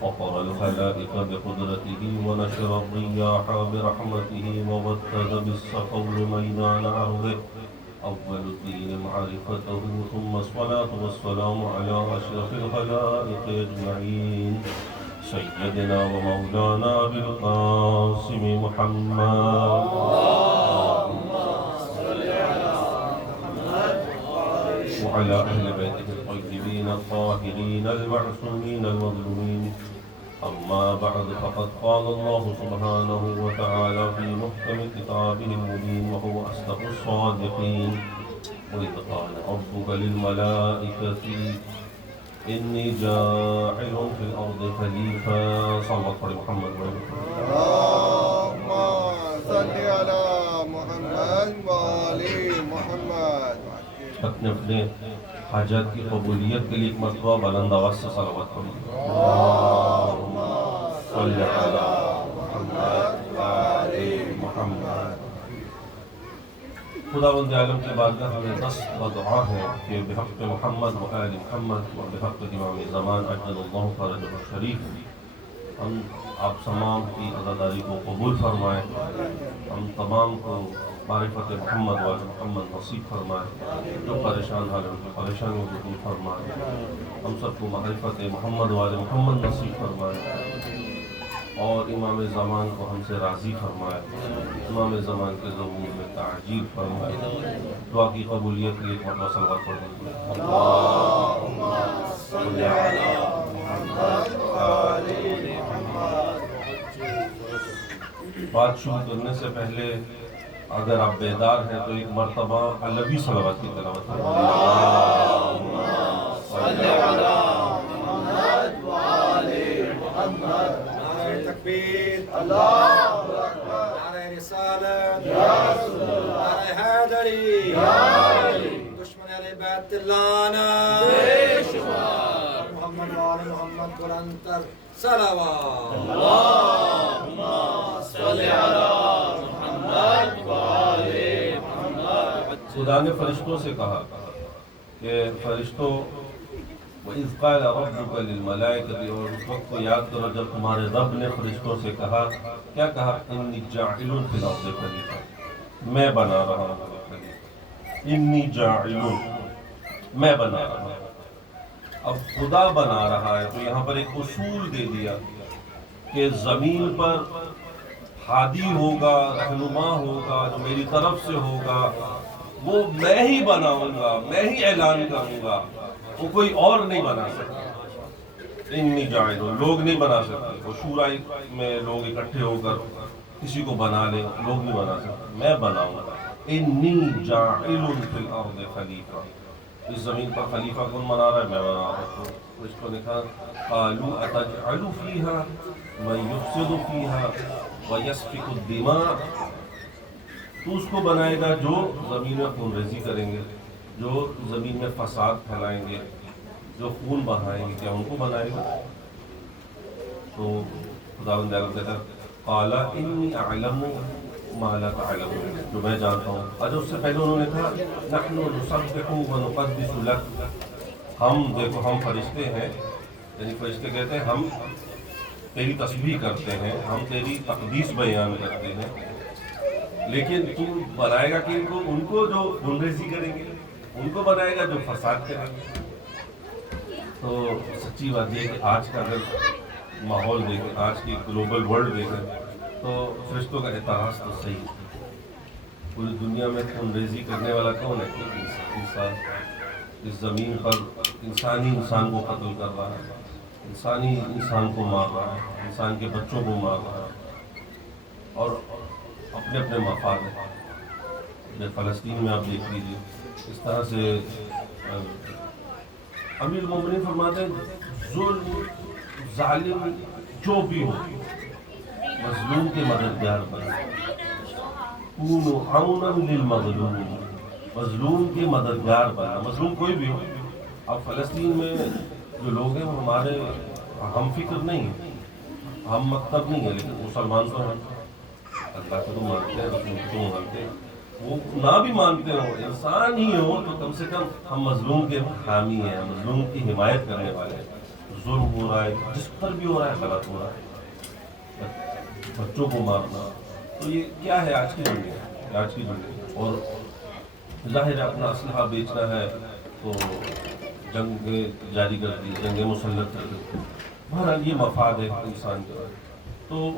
فطر الخلائق بقدرته ونشر الرياح برحمته ووتد بالصقور ميدان عرضه أول الدين معرفته ثم الصلاة والسلام على أشرف الخلائق أجمعين سيدنا ومولانا أبي القاسم محمد وعلى أهل بيته الطيبين الطاهرين المعصومين المظلومين أما بعد فقد قال الله سبحانه وتعالى في محكم كتابه المبين وهو أصدق الصادقين وإذ قال ربك للملائكة إني جاعل في الأرض خليفة صلى الله عليه محمد اللهم صل على محمد وآل محمد. اپنے اپنے حاجات کی قبولیت کے لیے ایک مرتبہ بلند آواز سے صلوات پڑھیں. اللهم صل على محمد وآل محمد. خداوند عالم کی بارگاہ میں 10 دعا ہے کہ بحق محمد و آل محمد و بحق امام زمان عجل اللہ فرجہ الشریف ہم آپ تمام کی عزاداری کو قبول فرمائیں، ہم تمام کو معرفت محمد و آل محمد نصیب فرمائیں، جو پریشان حال ان کی پریشانیوں کو دور فرمائیں، ہم سب کو معرفت محمد و آل محمد نصیب فرمائیں اور امام زمان کو ہم سے راضی فرمائے، امام زمان کے ظہور میں تعجیل فرمائے. دعا کی قبولیت کے لیے ایک مرتبہ صلوات پڑھیں. اللهم صل على محمد وآل محمد. بات شروع کرنے سے پہلے اگر آپ بیدار ہیں تو ایک مرتبہ علوی صلوات کی تلاوت کریں. اللهم صل على محمد وآل محمد. تکبیر، اللہ اکبر. نعرہ رسالت، یا رسول اللہ. نعرہ حیدری، یا علی. دشمن اہل بیت لعنہ، بے شمار. محمد و آل محمد قرآن صلوات. اللهم صل على محمد وآل محمد. خدا نے فرشتوں سے کہا کہ فرشتوں وَإِذْ قَالَ رَبُّكَ لِلْمَلَائِكَةِ، اور اس وقت کو یاد کرو جب تمہارے رب نے فرشتوں سے کہا، کیا کہا؟ اِنِّي جَاعِلٌ فِي الْأَرْضِ خَلِيفَةً، میں بنا رہا ہوں خلیفہ. اِنِّي جَاعِلٌ، میں بنا رہا ہوں. اب خدا بنا رہا ہے تو یہاں پر ایک اصول دے دیا کہ زمین پر ہادی ہوگا، رہنما ہوگا، جو میری طرف سے ہوگا وہ میں ہی بناؤں گا، میں ہی اعلان کروں گا، وہ کوئی اور نہیں بنا سکتا. انی جاعل، لوگ نہیں بنا سکتے. وہ شورا میں لوگ اکٹھے ہو کر کسی کو بنا لیں، لوگ نہیں بنا سکتے، میں بناؤں گا. انی جاعل فی الارض خلیفہ، اس زمین پر خلیفہ کون بنا رہا ہے؟ میں بنا رہا ہوں. اس کو لکھا قالوا اتجعل فیہا من یفسد فیہا ویسفک الدماء، تو اس کو بنائے گا جو زمین میں خون ریزی کریں گے، جو زمین میں فساد پھیلائیں گے، جو خون بہائیں گے، کیا ان کو بنائے گا؟ تو خداوند عالم کہتا ہے قال انی اعلم ما لا تعلمون، جو میں جانتا ہوں. اچھا اس سے پہلے انہوں نے کہا نحن نسبح ونقدس لک، ہم دیکھو ہم فرشتے ہیں، یعنی فرشتے کہتے ہیں ہم تیری تسبیح کرتے ہیں، ہم تیری تقدیس بیان کرتے ہیں، لیکن تو بنائے گا کہ ان کو جو خون ریزی کریں گے، ان کو بنائے گا جو فساد کریں گے. تو سچی بات یہ ہے کہ آج کا اگر ماحول دیکھیں، آج کی گلوبل ورلڈ دیکھیں تو فرشتوں کا اعتراض تو صحیح ہے. پوری دنیا میں خون ریزی کرنے والا کون ہے؟ انسان. اس زمین پر انسانی انسان کو قتل کر رہا ہے، انسانی انسان کو مار رہا ہے، انسان کے بچوں کو مار رہا ہے، اور اپنے اپنے مفاد ہیں. فلسطین میں آپ دیکھ لیجیے اس طرح سے. امیر المومنین فرماتے ہیں ظلم ظالم جو بھی ہو مظلوم کے مددگار بنے، کونوا عونا للمظلوم، مظلوم کے مددگار بنا. مظلوم کوئی بھی ہو. اب فلسطین میں جو لوگ ہیں وہ ہمارے ہم فکر نہیں ہیں، ہم مکتب نہیں ہیں، لیکن مسلمان تو ہیں. اللہ کو تو مانتے ہیں، رسول کو تو مانتے ہیں. وہ نہ بھی مانتے ہو، انسان ہی ہو، تو کم سے کم ہم مظلوم کے حامی ہیں، مظلوم کی حمایت کرنے والے ہیں. ظلم ہو رہا ہے، جس پر بھی ہو رہا ہے غلط ہو رہا ہے، بچوں کو مارنا، تو یہ کیا ہے آج کی دنیا، آج کی دنیا۔ اور ظاہر ہے اپنا اسلحہ بیچنا ہے تو جنگ جاری کر دی، جنگ مسلط کر دی، بہرحال یہ مفاد ہے انسان کا۔ تو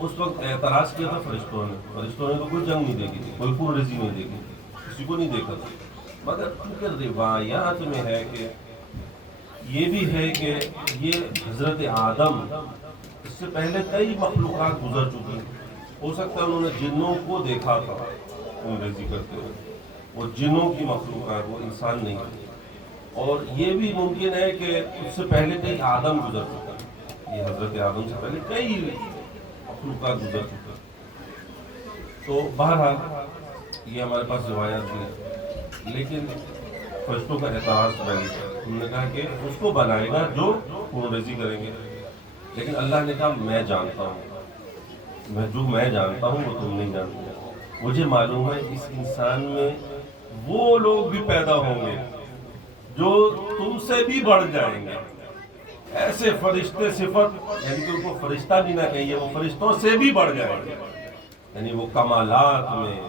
اس وقت اعتراض کیا تھا فرشتوں نے تو کوئی جنگ نہیں دیکھی تھی، کوئی خون ریزی نہیں دیکھی تھی، کسی کو نہیں دیکھا تھا، مگر کیونکہ روایات میں ہے کہ یہ بھی ہے کہ یہ حضرت آدم اس سے پہلے کئی مخلوقات گزر چکی ہیں، ہو سکتا ہے انہوں نے جنوں کو دیکھا تھا خون ریزی کرتے ہوئے، وہ جنوں کی مخلوقات، وہ انسان نہیں ہے۔ اور یہ بھی ممکن ہے کہ اس سے پہلے کئی آدم گزر چکا ہے، یہ حضرت آدم سے پہلے کئی مخلوقات گزر چکا ہے۔ تو بہرحال یہ ہمارے پاس روایات بھی ہیں، لیکن فرشتوں کا اعتراض نہیں ہے، انہوں نے کہا کہ اس کو بنائے گا جو خون ریزی کریں گے، لیکن اللہ نے کہا میں جانتا ہوں، میں جانتا ہوں وہ تم نہیں جانتے، مجھے معلوم ہے اس انسان میں وہ لوگ بھی پیدا ہوں گے جو تم سے بھی بڑھ جائیں گے، ایسے فرشتے صفت، یعنی کہ ان کو فرشتہ بھی نہ کہیے، وہ فرشتوں سے بھی بڑھ جائیں گے، یعنی وہ کمالات میں،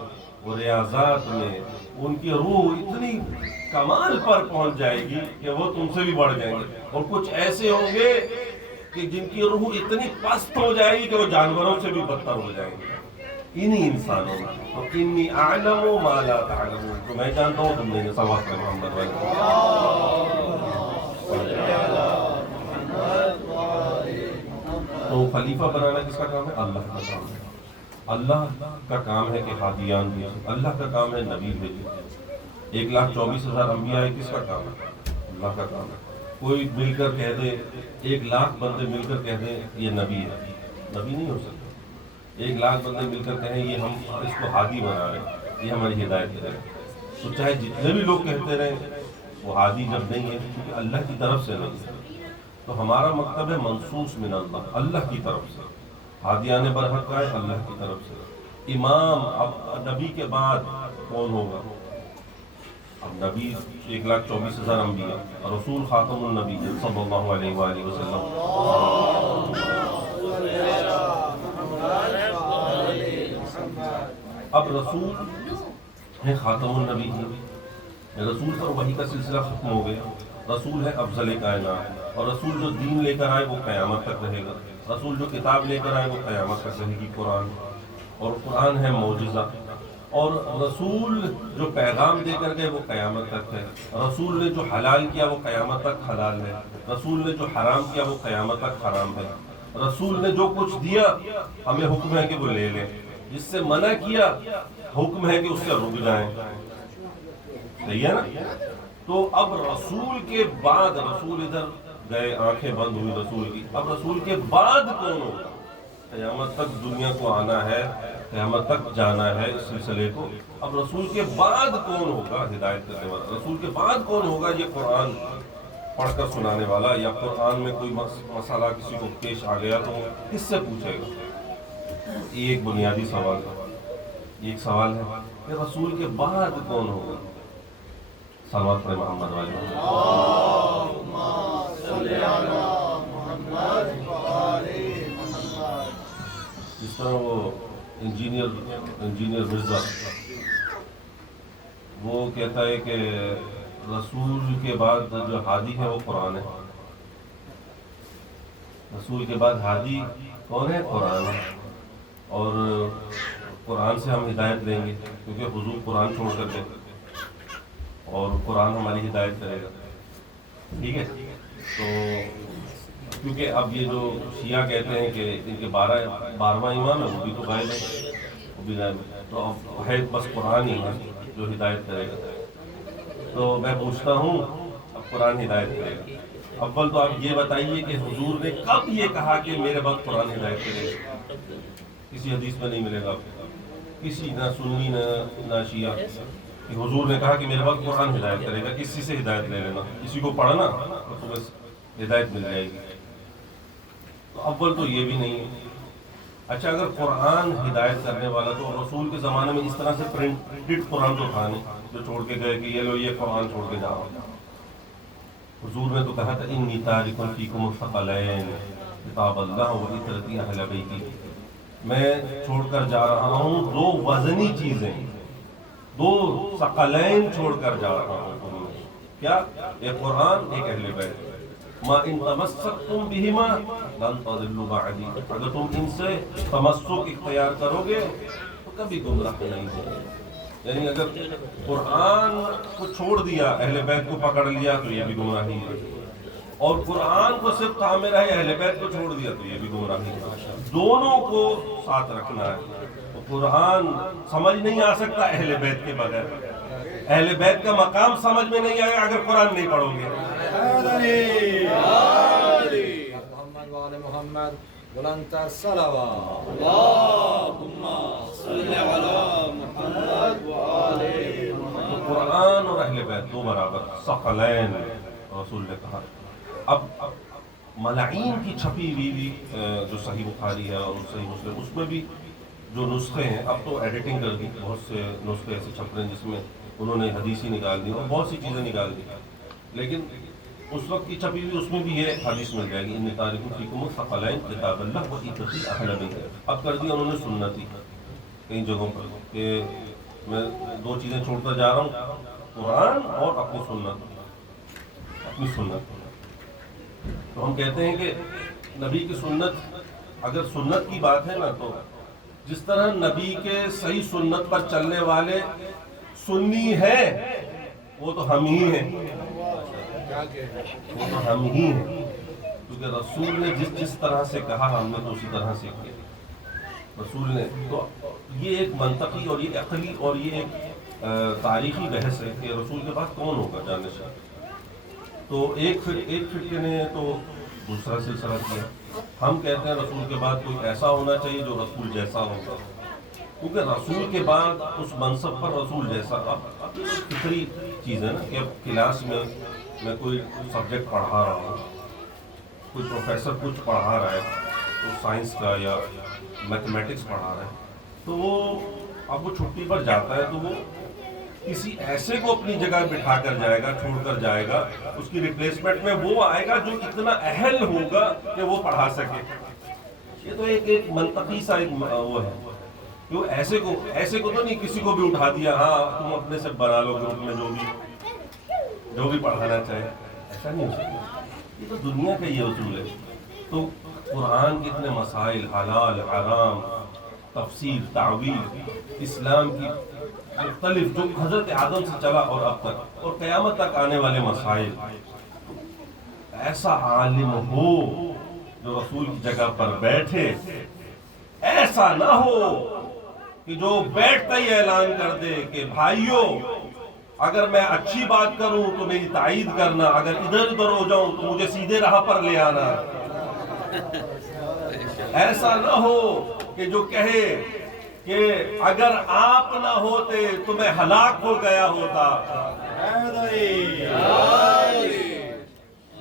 وہ ریاضات میں ان کی روح اتنی کمال پر پہنچ جائے گی کہ وہ تم سے بھی بڑھ جائیں گے، اور کچھ ایسے ہوں گے کہ جن کی روح اتنی پست ہو جائے گی کہ وہ جانوروں سے بھی بدتر ہو جائیں گے، انہی انسانوں میں۔ تو انی اعلم ما لا تعلمون، تو میں جانتا ہوں تم نہیں، صلوات پر محمد تو خلیفہ بنانا کس کا کام ہے؟ اللہ کا کام ہے۔ اللہ کا کام ہے کہ ہادیان بھی، اللہ کا کام ہے نبی بھیجے۔ 1,24,000 انبیاء ہے، کس کا کام ہے؟ اللہ کا کام ہے۔ کوئی مل کر کہہ دے، 1,00,000 بندے مل کر کہہ دیں یہ نبی ہے، نبی نہیں ہو سکتا۔ 1,00,000 بندے مل کر کہیں یہ ہم اس کو ہادی بنا رہے ہیں، یہ ہماری ہدایت دے رہے ہیں، تو چاہے جتنے بھی لوگ کہتے رہیں وہ ہادی جب نہیں ہے کیونکہ اللہ کی طرف سے نہیں ہے، تو ہمارا مکتب ہے منصوص من اللہ، اللہ کی طرف سے۔ ہادیان برحق کا ہے اللہ کی طرف سے۔ امام اب نبی کے بعد کون ہوگا؟ اب نبی 1,24,000 انبیاء، رسول خاتم النبی صلی اللہ علیہ وآلہ وسلم۔ اب رسول ہے خاتم النبی، رسول پر وحی کا سلسلہ ختم ہو گیا، رسول ہے افضل کائنات، اور رسول جو دین لے کر آئے وہ قیامت تک رہے گا، رسول جو کتاب لے کر آئے وہ قیامت تک رہے گی، قرآن، اور قرآن ہے معجزہ، اور رسول جو پیغام دے کر گئے وہ قیامت تک ہے، رسول نے جو حلال کیا وہ قیامت تک حلال ہے، رسول نے جو حرام کیا وہ قیامت تک حرام ہے، رسول نے جو کچھ دیا ہمیں حکم ہے کہ وہ لے لیں، جس سے منع کیا حکم ہے کہ اس سے رک جائیں، صحیح ہے نا؟ تو اب رسول کے بعد، رسول ادھر گئے، آنکھیں بند ہوئی رسول کی، اب رسول کے بعد کون ہوگا؟ قیامت تک دنیا کو آنا ہے، قیامت تک جانا ہے اس سلسلے کو، اب رسول کے بعد کون ہوگا ہدایت کرنے والا؟ رسول کے بعد کون ہوگا یہ قرآن پڑھ کر سنانے والا؟ یا قرآن میں کوئی مسئلہ کسی کو پیش آ گیا تو کس سے پوچھے گا؟ یہ ایک بنیادی سوال ہے، یہ ایک سوال ہے کہ رسول کے بعد کون ہوگا؟ صلوات پر محمد والے جس طرح وہ انجینئر مرزا وہ کہتا ہے کہ رسول کے بعد جو ہادی ہے وہ قرآن ہے، رسول کے بعد ہادی کون ہے؟ قرآن ہے، اور قرآن سے ہم ہدایت لیں گے کیونکہ حضور قرآن چھوڑ کر گئے اور قرآن ہماری ہدایت کرے گا، ٹھیک ہے؟ تو کیونکہ اب یہ جو شیعہ کہتے ہیں کہ ان کے 12واں امام ہے وہ بھی تو غائب ہے، وہ بھی غائب ہے، تو اب ہے بس قرآن ہی ہے جو ہدایت کرے گا۔ تو میں پوچھتا ہوں اب قرآن ہدایت کرے گا، اول تو آپ یہ بتائیے کہ حضور نے کب یہ کہا کہ میرے بعد قرآن ہدایت کرے گا؟ کسی حدیث میں نہیں ملے گا آپ کو، کسی نہ سنی نہ شیعہ کہ حضور نے کہا کہ میرے بعد قرآن ہدایت کرے گا، کسی سے ہدایت لے لینا، کسی کو پڑھنا تو تمہیں ہدایت مل جائے گی۔ تو اول تو یہ بھی نہیں ہے۔ اچھا اگر قرآن ہدایت کرنے والا تو رسول کے زمانے میں اس طرح سے پرنٹڈ قرآن تو تھا نہیں جو چھوڑ کے گئے کہ یہ لو یہ قرآن چھوڑ کے جاؤ، حضور نے تو کہا تھا انی تارک فیکم الثقلین کتاب اللہ و عطرتی اہل بیتی، میں چھوڑ کر جا رہا ہوں دو وزنی چیزیں، دو ثقلین چھوڑ کر جا رہا ہوں تمہیں، کیا؟ ایک قرآن، ایک اہل بیت۔ ما ان تمسکتم بہما لن تضلوا بعدی، اگر تم ان سے تمسک اختیار کرو گے تو کبھی گمراہ نہیں ہوگے۔ یعنی اگر قرآن کو چھوڑ دیا، اہل بیت کو پکڑ لیا تو یہ بھی گمراہی ہے، اور قرآن کو صرف تھامے رہے، اہل بیت کو چھوڑ دیا تو یہ بھی گمراہی ہے۔ دونوں کو ساتھ رکھنا ہے۔ تو قرآن سمجھ نہیں آ سکتا اہل بیت کے بغیر، اہل بیت کا مقام سمجھ میں نہیں آئے گا اگر قرآن نہیں پڑھو گے۔ محمد وعلى محمد بلند الصلوات اللهم صل على محمد وآل محمد۔ قرآن اور اہل بیت دو برابر ثقلین رسول نے کہا۔ اب ملعین کی چھپی ہوئی جو صحیح بخاری ہے اور صحیح مسلم، اس میں بھی جو نسخے ہیں، اب تو ایڈیٹنگ کر دی، بہت سے نسخے ایسے چھپ رہے ہیں جس میں انہوں نے حدیث ہی نکال دی اور بہت سی چیزیں نکال دی، لیکن اس وقت کی چھپی ہوئی اس میں بھی یہ حدیث مل جائے گی، انی تارک فیکم الثقلین کتاب اللہ و عطرتی اہل بیتی۔ اب کر دی انہوں نے سنتی کئی جگہوں پر کہ میں دو چیزیں چھوڑتا جا رہا ہوں، قرآن اور اپنی سنت۔ تو ہم کہتے ہیں کہ نبی کی سنت، اگر سنت کی بات ہے نا، تو جس طرح نبی کے صحیح سنت پر چلنے والے سنی ہیں، وہ تو ہم ہی ہیں، وہ تو ہم ہی ہیں، کیونکہ رسول نے جس طرح سے کہا ہم نے تو اسی طرح سے کیا رسول نے۔ تو یہ ایک منطقی اور یہ عقلی اور یہ ایک تاریخی بحث ہے کہ رسول کے بعد کون ہوگا جانشین۔ تو ایک فرقے نے تو دوسرا سلسلہ کیا، ہم کہتے ہیں رسول کے بعد کوئی ایسا ہونا چاہیے جو رسول جیسا ہوگا، کیونکہ رسول کے بعد اس منصب پر رسول جیسا۔ اب فطری چیز ہے نا کہ اب کلاس میں کوئی سبجیکٹ پڑھا رہا ہوں، کوئی پروفیسر کچھ پڑھا رہا ہے تو سائنس کا یا میتھمیٹکس پڑھا رہا ہے، تو وہ اب وہ چھٹی پر جاتا ہے تو وہ کسی ایسے کو اپنی جگہ بٹھا کر جائے گا، چھوڑ کر جائے گا، اس کی ریپلیسمنٹ میں وہ آئے گا جو اتنا اہل ہوگا کہ وہ پڑھا سکے۔ یہ تو ایک منطقی سا ایک وہ ہے کہ وہ ایسے کو تو نہیں کسی کو بھی اٹھا دیا، ہاں تم اپنے سے بنا لو گروپ میں جو بھی پڑھانا چاہے، ایسا نہیں ہو سکتا۔ یہ تو دنیا کا یہ اصول ہے۔ تو قرآن کے اتنے مسائل، حلال حرام، تفسیر، تعویل، اسلام کی مختلف جو حضرت آدم سے چلا اور اب تک اور قیامت تک آنے والے مسائل، ایسا عالم ہو جو رسول کی جگہ پر بیٹھے، ایسا نہ ہو کہ جو بیٹھتا ہی اعلان کر دے کہ بھائیو اگر میں اچھی بات کروں تو میری تائید کرنا، اگر ادھر ادھر ہو جاؤں تو مجھے سیدھے راہ پر لے آنا۔ ایسا نہ ہو کہ جو کہے کہ اگر آپ نہ ہوتے تو میں ہلاک ہو گیا ہوتا۔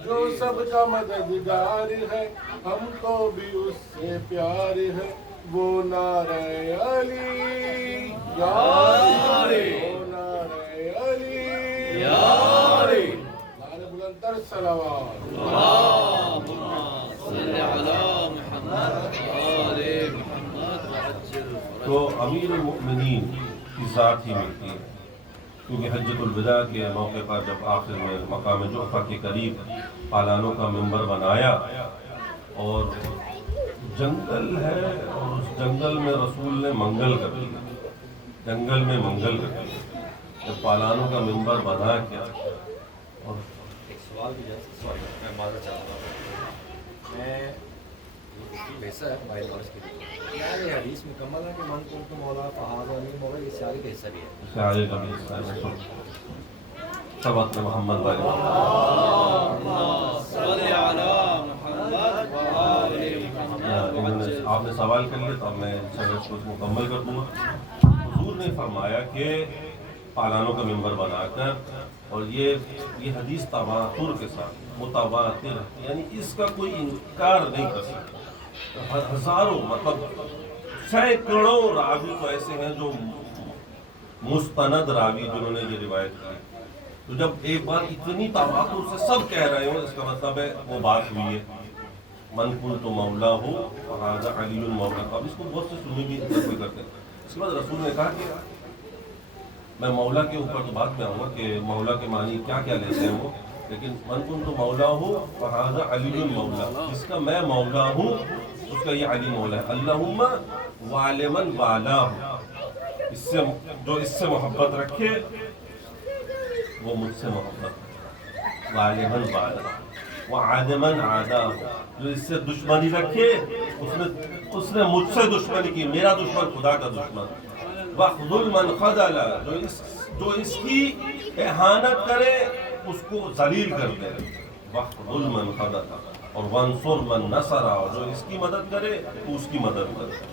جو سب کا مددگار ہے، ہم کو بھی اس سے پیار ہے، وہ نعرہ علی یاری، وہ نعرہ علی یاری، نعرہ بلند تر صلوات۔ اللهم صل على محمد وآل محمد وعجل فرجهم۔ تو امیر المؤمنین کی ذات ہی ملتی ہے، کیونکہ حجۃ الوداع کے موقع پر جب آخر میں مقام جعفہ کے قریب پالانوں کا منبر بنایا اور جنگل ہے اور اس جنگل میں رسول نے منگل کر دیا، جنگل میں منگل کر دیا، جب پالانوں کا منبر بنا کیا۔ اور ایک سوال بھی ہے، میں معذرت چاہتا ہوں، میں حصہ ہے ہمارے نالج کے لیے، کیا یہ حدیث مکمل ہے کہ من کنت مولا فہذا علی مولا، اس سے آگے کا حصہ بھی ہے؟ اس سے آگے کا بھی حصہ ہے، سب اپنے محمد بھائی۔ اللهم صل على محمد وآل محمد۔ آپ نے سوال کر لیا تو اب میں اس کو مکمل کر دوں گا۔ حضور نے فرمایا کہ پالانوں کا منبر بنا کر، اور یہ حدیث تواتر کے ساتھ متواتر، یعنی اس کا کوئی انکار نہیں کر سکتا، ہزاروں مطلب سینکڑوں راوی تو ایسے ہیں جو مستند راوی جنہوں نے یہ روایت کی تو جب ایک بار اتنی تواتر سے سب کہہ رہے ہو، اس کا مطلب ہے وہ بات ہوئی ہے. من کنت مولا ہو فہذا علی المولا. اب اس کو بہت سے سنی بھی کوئی کرتے ہیں. اس کے بعد رسول نے کہا کہ میں مولا کے اوپر تو بات میں آؤں گا کہ مولا کے معنی کیا کیا لیتے ہیں وہ، لیکن من کنت مولا ہو فہذا علی المولا، جس کا میں مولا ہوں اس کا یہ علی مولا ہے. اللہم والمن والاہ، اس سے جو اس سے محبت رکھے وہ مجھ سے محبت، والمن والاہ، وعادمن عاداہ، جو اس سے دشمنی رکھے اس نے مجھ سے دشمنی کی، میرا دشمن خدا کا دشمن. وَخْذُلْ مَنْ خَذَلَ، جو اس کی احانت کرے اس کو ذلیل کر دے. وَخْذُلْ مَنْ خَذَلَ، اور وَانْصُرْ مَنْ نَصَرَ، جو اس کی مدد کرے تو اس کی مدد کرے.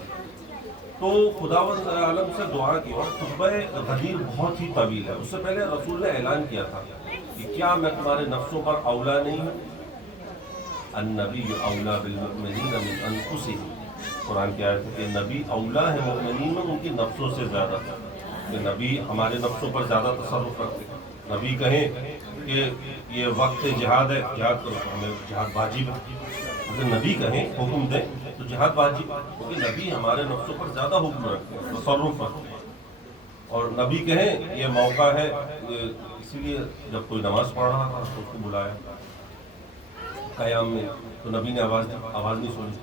تو خداوند عالم سے دعا کی. اور خطبہ غدیر بہت ہی طویل ہے. اس سے پہلے رسول نے اعلان کیا تھا کہ کیا میں تمہارے نفسوں پر اولا نہیں ہوں؟ النبی اولا بالمؤمنین من انفسہم، قرآن کی آیت ہے کہ نبی اولا ہے مؤمنین میں ان کی نفسوں سے زیادہ، کہ نبی ہمارے نفسوں پر زیادہ تصرف رکھتے. نبی کہیں کہ یہ وقت جہاد ہے، جہاد کرو، ہمیں جہاد واجب ہے. اگر نبی کہیں حکم دیں تو جہاد واجب ہے، کیونکہ نبی ہمارے نفسوں پر زیادہ حکم رکھتے ہیں، تصرف رکھتے ہیں. اور نبی کہیں یہ موقع ہے، اسی لیے جب کوئی نماز پڑھ رہا تھا تو اس کو بلایا قیام میں، تو نبی نے آواز نہیں سنی.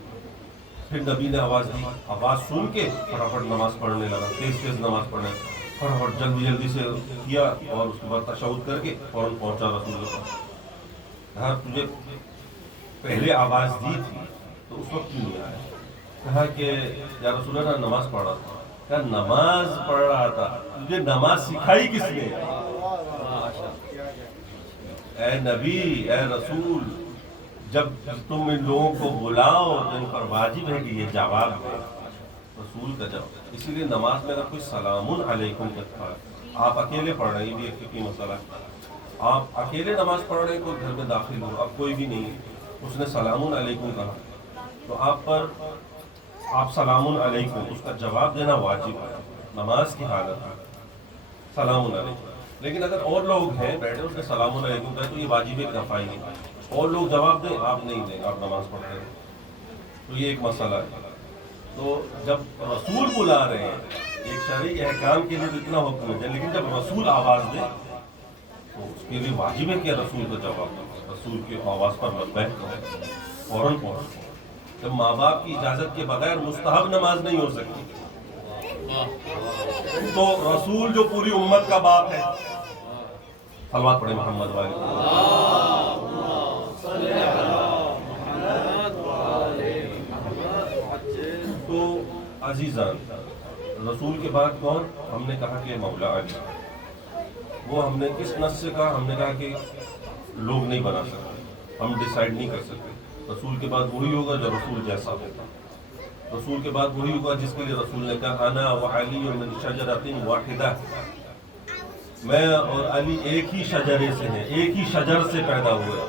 پھر نبی نے آواز دی، آواز سن کے فٹافٹ نماز پڑھنے لگا، تیز تیز نماز پڑھنے، فٹافٹ جلدی سے کیا، اور اس کے بعد تشہد کر کے فوراً پہنچا رسول کے پاس. کہا تجھے پہلے آواز دی تھی تو اس وقت کیوں نہیں آیا؟ کہا کہ یا رسول اللہ نماز پڑھ رہا تھا. کہا نماز پڑھ رہا تھا، تجھے نماز سکھائی کس نے؟ اے نبی، اے رسول، جب تم ان لوگوں کو بلاؤ تو ان پر واجب ہے کہ یہ جواب دے، رسول کا جواب. اسی لیے نماز میں اگر کوئی سلام علیکم کہتا ہے، آپ اکیلے پڑھ رہے ہیں، یہ بھی ایک فقہی مسئلہ ہے. آپ اکیلے نماز پڑھ رہے ہیں، کوئی گھر میں داخل ہو، اب کوئی بھی نہیں، اس نے سلام علیکم کہا تو آپ سلام علیکم، اس کا جواب دینا واجب ہے نماز کی حالت میں، سلام علیکم. لیکن اگر اور لوگ ہیں بیٹھے، اس نے سلام علیکم کہا تو یہ واجب کفایہ نہیں، اور لوگ جواب دیں، آپ نہیں دیں، آپ نماز پڑھتے ہیں. تو یہ ایک مسئلہ ہے. تو جب رسول بلا رہے ہیں، ایک شرعی احکام کے لیے اتنا حکم ہے، لیکن جب رسول آواز دے تو اس کے لیے واجب ہے کہ رسول کا جواب دے، رسول کی آواز پر لبیک کرو، فوراً پہنچو. جب ماں باپ کی اجازت کے بغیر مستحب نماز نہیں ہو سکتی، تو رسول جو پوری امت کا باپ ہے، صلوات پڑھیں محمد والی. تو عزیزان، رسول کے بعد کون؟ ہم نے کہا کہ مولا علی. وہ ہم نے کس نص سے کہا؟ ہم نے کہا کہ لوگ نہیں بنا سکتے، ہم ڈیسائیڈ نہیں کر سکتے. رسول کے بعد وہی ہوگا جو رسول جیسا ہوگا. رسول کے بعد وہی ہوگا جس کے لیے رسول نے کہا انا وعلی من شجرۃ واحدہ، میں اور علی ایک ہی شجرے سے ہیں، ایک ہی شجر سے پیدا ہوئے.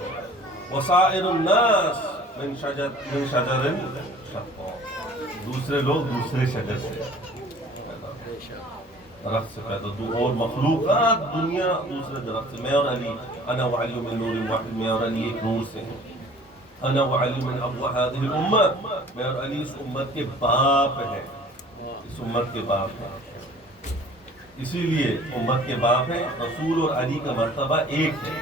وسائر الناس من شجر شتیٰ، دوسرے لوگ دوسرے شجر سے درخت سے پیدا، اور مخلوقات دنیا دوسرے درخت سے. میں اور علی، انا وعلی من نور واحد، میں اور علی ایک نور سے ہیں. انا وعلی من ابو هذه الامہ، میں اور علی اس امت کے باپ ہیں، اس امت کے باپ ہیں. اسی لیے امت کے باپ ہیں. رسول اور علی کا مرتبہ ایک ہے،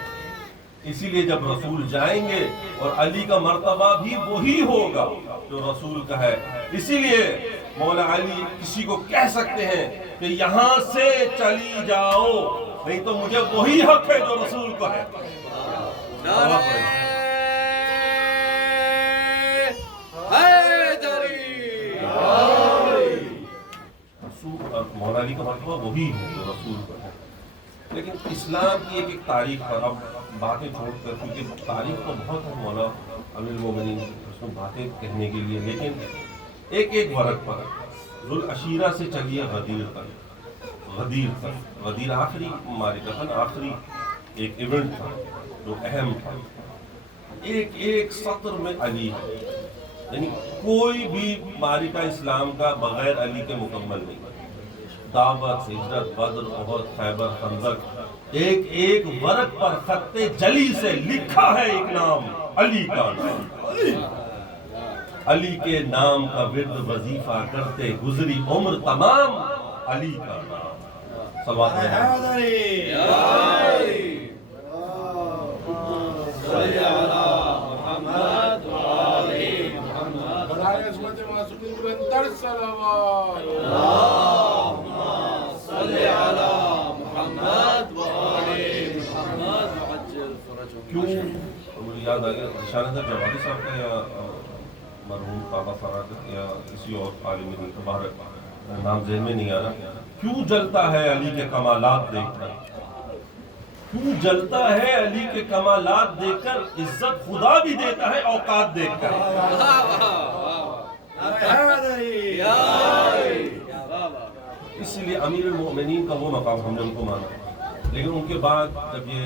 اسی لیے جب رسول جائیں گے اور علی کا مرتبہ بھی وہی ہوگا جو رسول کا ہے. اسی لیے مولا علی کسی کو کہہ سکتے ہیں کہ یہاں سے چلی جاؤ، نہیں تو مجھے وہی حق ہے جو رسول کا ہے. مولا علی کا مرتبہ وہی ہے جو رسول کا ہے. لیکن اسلام کی ایک تاریخ پر اب باتیں چھوڑ کر، کیونکہ تاریخ تو بہت ہے مولا امیر المومنین، اس میں باتیں کہنے کے لیے، لیکن ایک ایک ورق پر ذوالعشیرہ سے چلیے غدیر تک. غدیر آخری معرکہ تھا، آخری ایک ایونٹ تھا جو اہم تھا. ایک ایک سطر میں علی ہے، یعنی کوئی بھی معرکہ اسلام کا بغیر علی کے مکمل نہیں. دعوت، ہجرت، بدر، احد، خیبر، خندق، ایک ایک ورق پر خط جلی سے لکھا ہے ایک نام، علی کا نام۔ علی کے نام کا ورد وظیفہ کرتے گزری عمر تمام، علی کا نام۔ صلوات حیدری صلی علی محمد وآل محمد برائے عظمت معصومین بلندر صلوات۔ صلی علی محمد وآل محمد وعجل فرجهم۔ کیوں مجھے یاد آ گیا نشانہ تھا جوادی صاحب کا یا مرحوم بابا فراد یا کسی اور عالم دین کا، باہر نام ذہن میں نہیں آ رہا۔ کیوں جلتا ہے علی کے کمالات دیکھ کر، کیوں جلتا ہے علی کے کمالات دیکھ کر، عزت خدا بھی دیتا ہے اوقات دیکھ کر۔ حیدری اسی لیے امیر المؤمنین کا وہ مقام ہم نے ان کو مانا، لیکن ان کے بعد جب یہ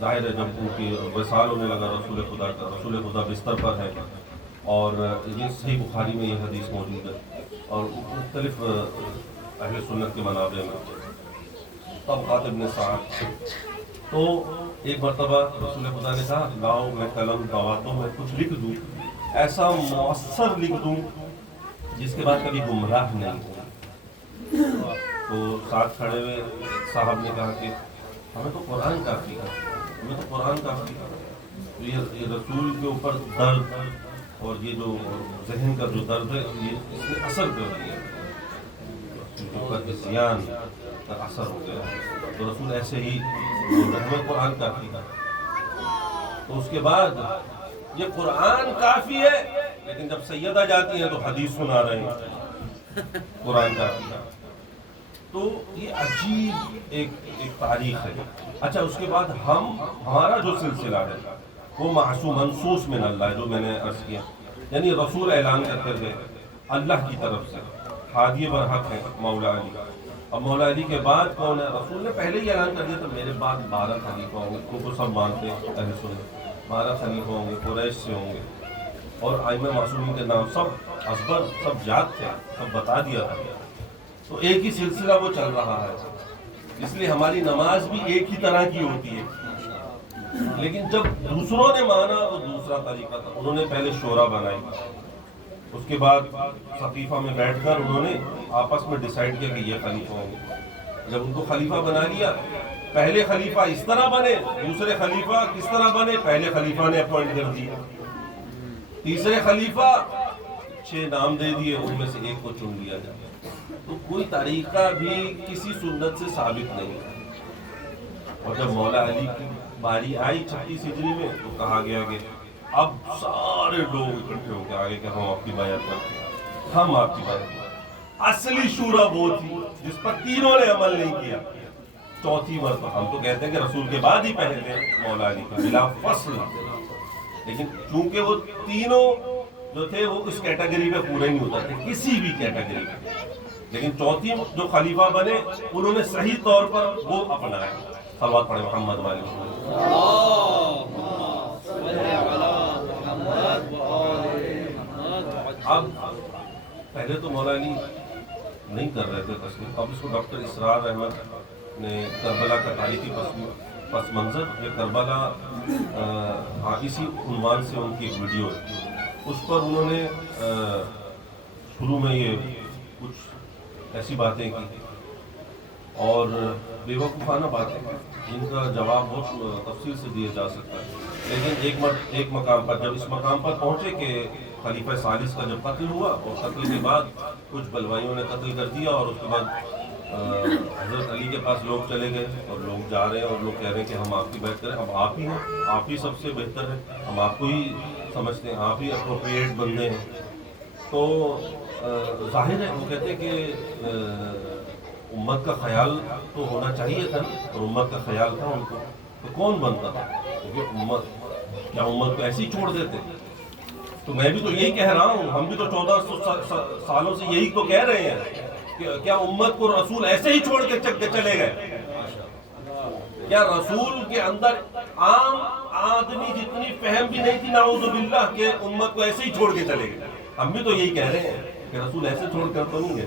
ظاہر ہے جب ان کی وصال ہونے لگا رسول خدا کا، رسول خدا بستر پر ہے، اور یہ صحیح بخاری میں یہ حدیث موجود ہے اور مختلف اہل سنت کے منابع میں، طبقات ابن سعد، تو ایک مرتبہ رسول خدا نے کہا لاؤ میں قلم دواتوں میں کچھ لکھ دوں، ایسا مؤثر لکھ دوں جس کے بعد کبھی گمراہ نہیں ہو۔ تو ساتھ کھڑے ہوئے صاحب نے کہا کہ ہمیں تو قرآن کافی ہے، ہمیں تو قرآن کافی ہے۔ یہ رسول کے اوپر درد اور یہ جو ذہن کا جو درد ہے یہ اس نے اثر کر دیا، رسول کے اوپر زیان کا اثر ہو گیا، تو رسول ایسے ہی ہمیں قرآن کافی ہے۔ تو اس کے بعد یہ قرآن کافی ہے، لیکن جب سیدہ جاتی ہیں تو حدیث سنا رہے ہیں، قرآن کافی ہے۔ تو یہ عجیب ایک تاریخ ہے۔ اچھا اس کے بعد ہمارا جو سلسلہ ہے وہ معصوم منصوص من اللہ، جو میں نے عرض کیا، یعنی رسول اعلان کرتے تھے اللہ کی طرف سے ہادی برحق ہے مولا علی۔ اب مولا علی کے بعد کون ہے؟ رسول نے پہلے ہی اعلان کر دیا تھا میرے بعد 12 خلیفہ ہوں گے، ان کو سب مانتے ہیں اہل سنت، 12 خلیفہ ہوں گے، قریش سے ہوں گے، اور ائمہ معصومین کے نام سب ازبر سب یاد تھے، سب بتا دیا تھا۔ تو ایک ہی سلسلہ وہ چل رہا ہے، اس لیے ہماری نماز بھی ایک ہی طرح کی ہوتی ہے، لیکن جب دوسروں نے مانا وہ دوسرا طریقہ تھا۔ انہوں نے پہلے شورا بنائی، اس کے بعد سقیفہ میں بیٹھ کر انہوں نے آپس میں ڈیسائیڈ کیا کہ یہ خلیفہ ہوں گے۔ جب ان کو خلیفہ بنا لیا، پہلے خلیفہ اس طرح بنے، دوسرے خلیفہ کس طرح بنے، پہلے خلیفہ نے اپوائنٹ کر دیا، تیسرے خلیفہ 6 نام دے دیے، ان میں سے ایک کو چن لیا جائے۔ تو کوئی طریقہ بھی کسی سنت سے ثابت نہیں ہے۔ اور جب مولا علی کی باری آئی 36 ہجری میں تو کہا گیا کہ اب سارے لوگ اکٹھے ہو کے آگے کہ ہم آپ کی بیعت کرتے ہیں، ہم آپ کی بیعت کرتے ہیں۔ اصلی شورا وہ تھی جس پر تینوں نے عمل نہیں کیا، چوتھی مرتبہ ہم تو کہتے ہیں کہ رسول کے بعد ہی پہلے مولا علی کا بلا فصل، لیکن چونکہ وہ تینوں جو تھے وہ اس کیٹیگری میں پورے نہیں ہوتا تھے کسی بھی کیٹیگری میں، لیکن چوتھی جو خلیفہ بنے انہوں نے صحیح طور پر وہ اپنایا۔ صلوات پڑھیں محمد والے اب پہلے تو مولا علی نہیں کر رہے تھے تسلیم، اب اس کو ڈاکٹر اسرار احمد نے کربلا کا تاریخی پس منظر، یہ کربلا اسی عنوان سے ان کی ایک ویڈیو ہے، اس پر انہوں نے شروع میں یہ کچھ ایسی باتیں کی اور بے وقوفانہ باتیں، جن کا جواب بہت تفصیل سے دیا جا سکتا ہے، لیکن ایک مقام پر جب اس مقام پر پہنچے کہ خلیفہ ثالث کا جب قتل ہوا اور قتل کے بعد کچھ بلوائیوں نے قتل کر دیا، اور اس کے بعد حضرت علی کے پاس لوگ چلے گئے اور لوگ جا رہے ہیں اور لوگ کہہ رہے ہیں کہ ہم آپ کی بیعت کریں، اب آپ ہی ہیں، آپ ہی سب سے بہتر ہے، ہم آپ کو ہی سمجھتے ہیں، آپ ہی اپروپریٹ بندے ہیں۔ تو ظاہر ہے وہ کہتے ہیں کہ امت کا خیال تو ہونا چاہیے تھا، اور امت کا خیال تھا ان کو، تو کون بنتا تھا؟ کیونکہ کیا امت کو ایسے ہی چھوڑ دیتے؟ تو میں بھی تو یہی کہہ رہا ہوں، ہم بھی تو 1400 سالوں سے یہی تو کہہ رہے ہیں کہ کیا امت کو رسول ایسے ہی چھوڑ کے چلے گئے؟ کیا رسول کے اندر عام آدمی جتنی فہم بھی نہیں تھی نعوذ باللہ کہ امت کو ایسے ہی چھوڑ کے چلے گئے؟ ہم بھی تو یہی کہہ رہے ہیں کہ رسول ایسے چھوڑ کر تو نہیں گئے،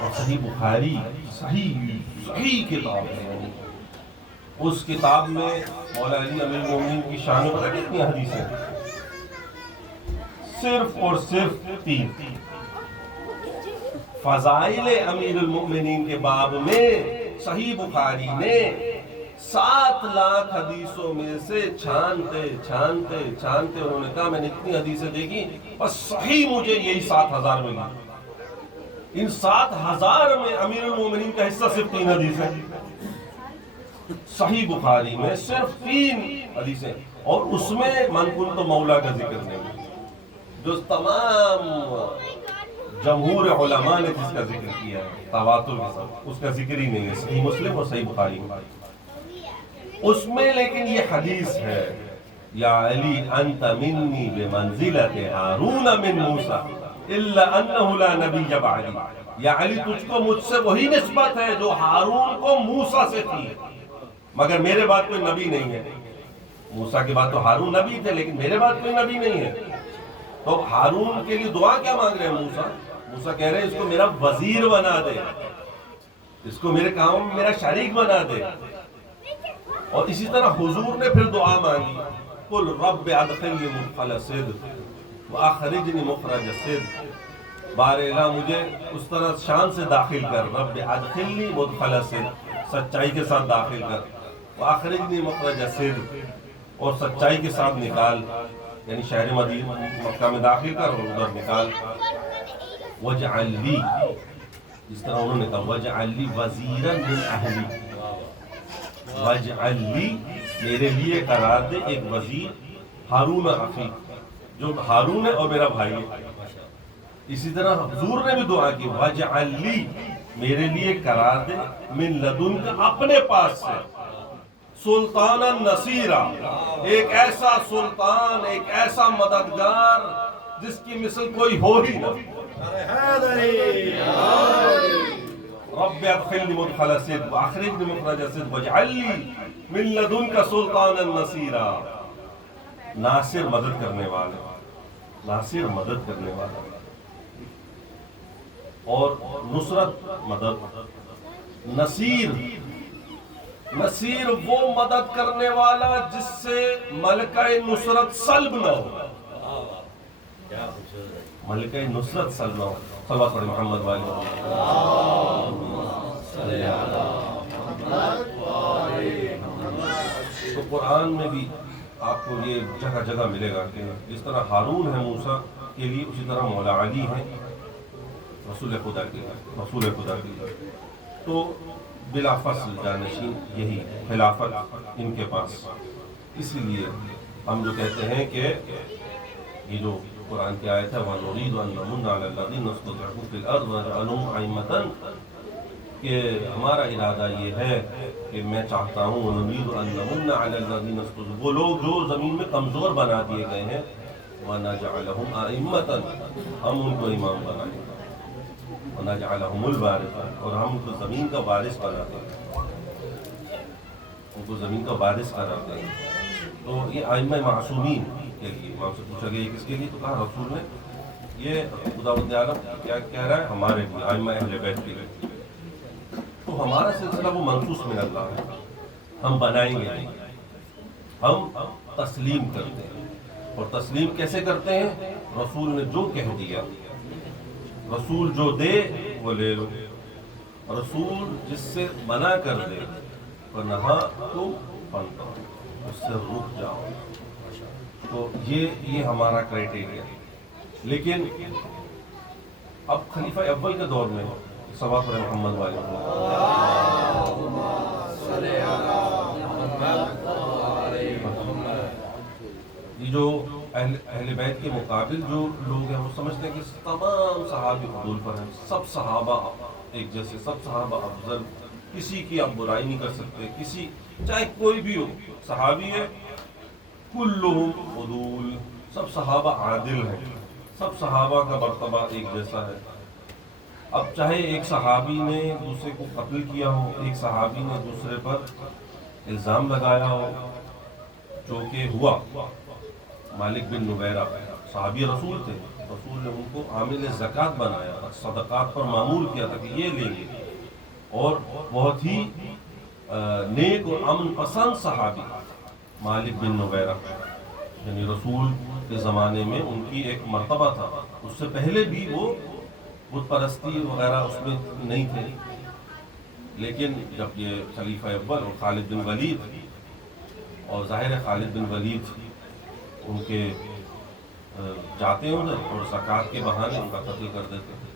اور صحیح بخاری صحیح کتاب ہے، یعنی اس کتاب میں مولا علی امیر المومنین کی شان میں پتہ کتنی حدیثیں ہیں؟ صرف اور صرف 3۔ فضائل امیر المؤمنین کے باب میں صحیح بخاری نے 7 لاکھ حدیثوں میں سے چھانتے انہوں نے کہا میں نے اتنی حدیثیں دیکھی بس صحیح مجھے یہی 7000 ملی۔ ان 7000 میں امیر المؤمنین کا حصہ صرف 3 حدیثیں، صحیح بخاری میں صرف 3 حدیثیں، اور اس میں من کنت مولا کا ذکر نہیں، جو تمام جمہور علماء نے جس کا ذکر کیا ہے تواتر کے ساتھ، اس کا ذکر ہی نہیں ہے صحیح مسلم اور صحیح بخاری میں۔ اس میں لیکن یہ حدیث ہے، یا علی انت منی بمنزلت ہارون من موسیٰ الا انہ لا نبی بعدی، یا علی تجھ کو مجھ سے وہی نسبت ہے جو ہارون کو موسیٰ سے تھی، مگر میرے بعد کوئی نبی نہیں ہے۔ موسیٰ کے بعد تو ہارون نبی تھے، لیکن میرے بعد کوئی نبی نہیں ہے۔ تو ہارون کے لیے دعا کیا مانگ رہے ہیں موسیٰ کہہ رہے ہیں اس کو میرا وزیر بنا دے، اس کو میرے کام میں میرا شریک بنا دے۔ اور اسی طرح حضور نے پھر دعا مانگی، قل رب ادخلنی مدخل صدق واخرجنی مخرج صدق، بار الہ مجھے اس طرح شان سے داخل کر، رب ادخلنی مدخل صدق، سچائی کے ساتھ داخل کر، واخرجنی مخرج صدق، اور سچائی کے ساتھ نکال، یعنی شہر مدینہ مکہ میں داخل کر اور ادھر نکال۔ وجعل لی، اس طرح انہوں نے کہا وجعل لی وزیرا من اہلی، وجعل لی میرے لیے قرار دے ایک وزیر، ہارون اخی، جو ہارون ہے اور میرا بھائی ہے۔ اسی طرح حضور نے بھی دعا کی وجعل لی میرے لیے قرار دے من لدن کا اپنے پاس سے سلطان النصیرہ، ایک ایسا سلطان، ایک ایسا مددگار جس کی مثل کوئی ہو ہی نہ۔ رب ادخلنی مدخل صدق واخرجنی مخرج صدق واجعل لی من لدنک سلطانا نصیرا، ناصر مدد کرنے والا، ناصر مدد کرنے والا، اور نصرت مدد، نصیر وہ مدد کرنے والا جس سے ملکہ نصرت سلب نہ ہو، ملکہ نصرت سلب نہ ہو۔ صلوات پڑھیں محمد والی۔ تو قرآن میں بھی آپ کو یہ جگہ جگہ ملے گا کہ جس طرح ہارون ہے موسیٰ کے لیے، اسی طرح مولا علی ہیں رسول خدا کے، تو بلا فصل جانشین یہی خلافت ان کے پاس۔ اسی لیے ہم جو کہتے ہیں کہ یہ جو قرآن کی آیت ہے وَنُرِيدُ أَن نَّمُنَّ عَلَى الَّذِينَ اسْتُضْعِفُوا فِي الْأَرْضِ وَنَجْعَلَهُمْ أَئِمَّةً، کہ ہمارا ارادہ یہ ہے کہ میں چاہتا ہوں وَنُرِيدُ أَن نَّمُنَّ عَلَى الَّذِينَ اسْتُضْعِفُوا، وہ لوگ جو زمین میں کمزور بنا دیے گئے ہیں، وَنَجْعَلَهُمْ أَئِمَّةً، ہم ان کو امام بنائیں گے، وَنَجْعَلَهُمُ الْوَارِثِينَ، اور ہم ان کو زمین کا وارث بنا دیں گے، ان کو زمین کا وارث قرار دیں گے۔ تو یہ ائمہ معصومین کے لیے امام سے پوچھا گیا کس کے لیے، تو کہا رسول نے یہ خداوند عالم کیا کہہ رہا ہے ہمارے لیے، ائمہ اہل بیت کے لیے۔ تو ہمارا سلسلہ وہ منصوص من اللہ ہے، ہم بنائیں گے نہیں، ہم تسلیم کرتے ہیں۔ اور تسلیم کیسے کرتے ہیں؟ رسول نے جو کہہ دیا، رسول جو دے وہ لے لو، رسول جس سے منع کر دے فنہا تم فانتہوا، اس سے رک جاؤ۔ تو یہ ہمارا کرائٹیریا۔ لیکن اب خلیفہ اول کے دور میں صلوات پر محمد والے یہ جو اہل بیت کے مقابل جو لوگ ہیں وہ سمجھتے ہیں کہ تمام صحابی حدود پر ہیں، سب صحابہ ایک جیسے، سب صحابہ افضل، کسی کی آپ برائی نہیں کر سکتے، کسی چاہے کوئی بھی ہو صحابی ہے، کلہم عدول، سب صحابہ عادل ہیں، سب صحابہ کا مرتبہ ایک جیسا ہے۔ اب چاہے ایک صحابی نے دوسرے کو قتل کیا ہو، ایک صحابی نے دوسرے پر الزام لگایا ہو، جو کہ ہوا، مالک بن نویرہ صحابی رسول تھے، رسول نے ان کو عامل زکوٰۃ بنایا تھا، صدقات پر معمول کیا تھا کہ یہ لیں گے، اور بہت ہی نیک اور امن پسند صحابی مالک بن نویرہ، یعنی رسول کے زمانے میں ان کی ایک مرتبہ تھا، اس سے پہلے بھی وہ بت پرستی وغیرہ اس میں نہیں تھے، لیکن جب یہ خلیفہ اول اور خالد بن ولید، اور ظاہر خالد بن ولید ان کے جاتے ہیں ادھر اور زکوٰۃ کے بہانے ان کا قتل کر دیتے ہیں،